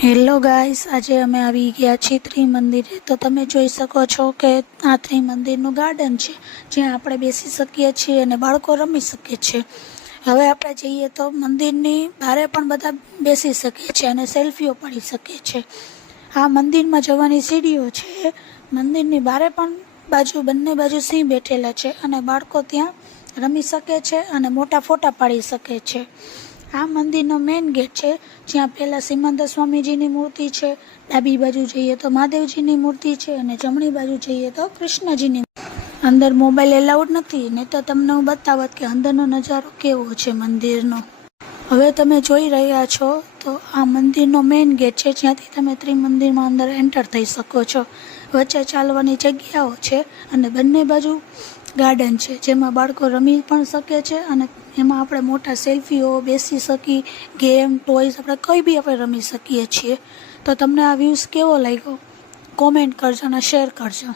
Hello guys, આજે અમે આવી ગયા છીએ ત્રિમંદિરે। તો તમે જોઈ શકો છો કે આ ત્રિમંદિરનું ગાર્ડન છે, જ્યાં આપણે બેસી શકીએ છીએ અને બાળકો રમી શકે છે। હવે આપણે જઈએ તો મંદિરની બહાર પણ બધા બેસી શકીએ છીએ અને સેલ્ફીઓ પડી શકે છે। આ મંદિરમાં જવાની સીડીઓ છે। મંદિરની બહાર પણ બંને બાજુ સિંહ બેઠેલા છે અને બાળકો ત્યાં રમી શકે છે અને મોટા ફોટા પાડી શકે છે। આ મંદિરનો મેઇન ગેટ છે, જ્યાં પહેલા સિમંદર સ્વામીજીની મૂર્તિ છે, ડાબી બાજુ જઈએ તો મહાદેવજીની મૂર્તિ છે અને જમણી બાજુ જઈએ તો કૃષ્ણજીની। અંદર મોબાઈલ એલાઉડ નથી, ને તો તમને હું બતાવત કે અંદરનો નજારો કેવો છે મંદિરનો। હવે તમે જોઈ રહ્યા છો તો આ મંદિરનો મેઇન ગેટ છે, જ્યાંથી તમે ત્રિમંદિરમાં અંદર એન્ટર થઈ શકો છો। વચ્ચે ચાલવાની જગ્યાઓ છે અને બંને બાજુ ગાર્ડન છે, જેમાં બાળકો રમી પણ શકે છે અને એમાં આપણે મોટા સેલ્ફીઓ બેસી શકી, ગેમ, ટોયઝ આપણે કંઈ બી આપણે રમી શકીએ છીએ। તો તમને આ વ્યૂઝ કેવો લાગ્યો, કોમેન્ટ કરજો અને શેર કરજો।